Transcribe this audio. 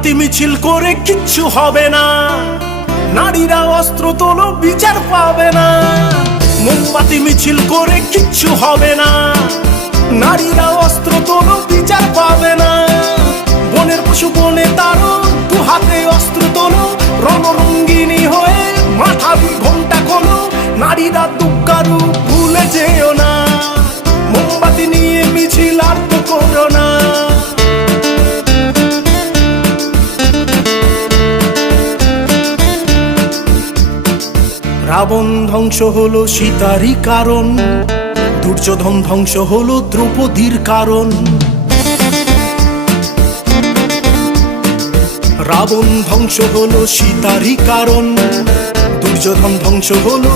মোমবাতি মিছিল করে কিচ্ছু হবে না, নারীরা অস্ত্র তোলো বিচার পাবে না। মোমবাতি মিছিল করে কিচ্ছু হবে না, নারীরা অস্ত্র তোলো বিচার পাবে না। বনের পশু বনে তারো, দু হাতে অস্ত্র তোলো, রণরঙ্গিনী হয়ে মাথাবি ঘোমটা খোলো। নারীরা দুঃখারু ভুলে যেও না, মোমবাতি নিয়ে মিছিল আর তো করো না। রাবণ ধ্বংস হলো সীতারই কারণ, দুর্যোধন ধ্বংস হলো দ্রৌপদীর কারণ। রাবণ ধ্বংস হলো সীতারই কারণ, দুর্যোধন ধ্বংস হলো